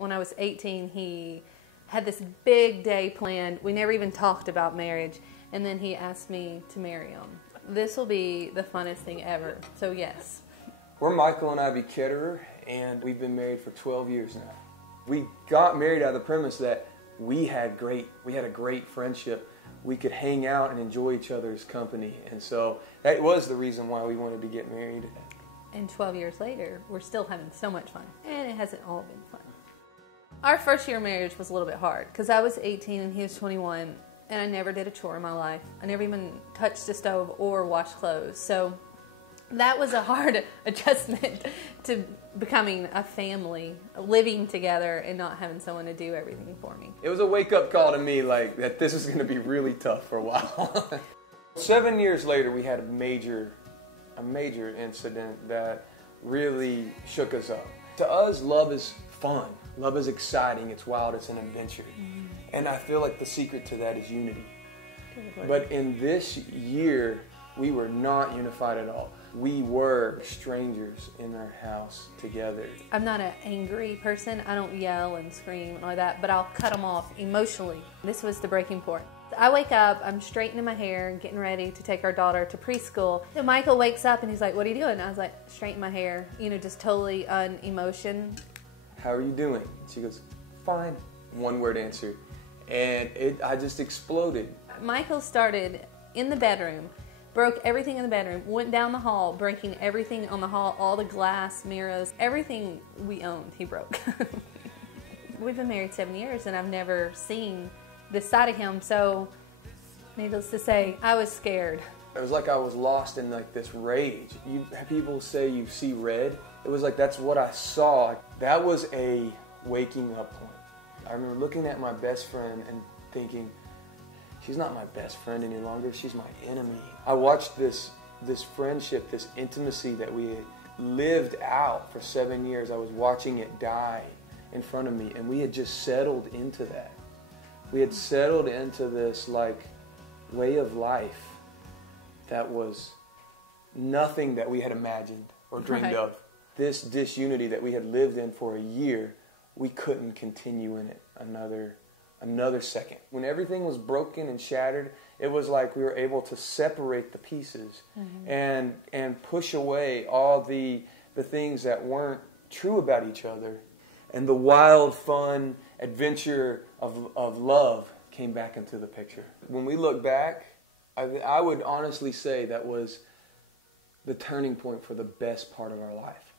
When I was 18, he had this big day planned. We never even talked about marriage. And then he asked me to marry him. This will be the funnest thing ever. So yes. We're Michael and Ivy Ketterer, and we've been married for 12 years now. We got married out of the premise that we had a great friendship. We could hang out and enjoy each other's company. And so that was the reason why we wanted to get married. And 12 years later, we're still having so much fun. And it hasn't all been fun. Our first year of marriage was a little bit hard because I was 18 and he was 21, and I never did a chore in my life. I never even touched a stove or washed clothes. So that was a hard adjustment to becoming a family, living together and not having someone to do everything for me. It was a wake-up call to me, like, that this is going to be really tough for a while. 7 years later, we had a major incident that really shook us up. To us, love is fun. Love is exciting. It's wild. It's an adventure. Mm-hmm. And I feel like the secret to that is unity. But in this year, we were not unified at all. We were strangers in our house together. I'm not an angry person. I don't yell and scream and all that, but I'll cut them off emotionally. This was the breaking point. I wake up, I'm straightening my hair and getting ready to take our daughter to preschool. So Michael wakes up and he's like, "What are you doing?" And I was like, "Straightening my hair," just totally unemotion. "How are you doing?" She goes, "Fine." One word answer. And I just exploded. Michael started in the bedroom, broke everything in the bedroom, went down the hall, breaking everything on the hall, all the glass, mirrors, everything we owned, he broke. We've been married 7 years and I've never seen this side of him, so needless to say, I was scared. It was like I was lost in like this rage. People say you see red. It was like that's what I saw. That was a waking up point. I remember looking at my best friend and thinking, she's not my best friend any longer, she's my enemy. I watched this friendship, this intimacy that we had lived out for 7 years. I was watching it die in front of me, and we had just settled into that. We had settled into this like way of life that was nothing that we had imagined or dreamed of. This disunity that we had lived in for a year, we couldn't continue in it another second. When everything was broken and shattered, it was like we were able to separate the pieces and push away all the things that weren't true about each other. And the wild, fun adventure of love came back into the picture. When we look back, I would honestly say that was the turning point for the best part of our life.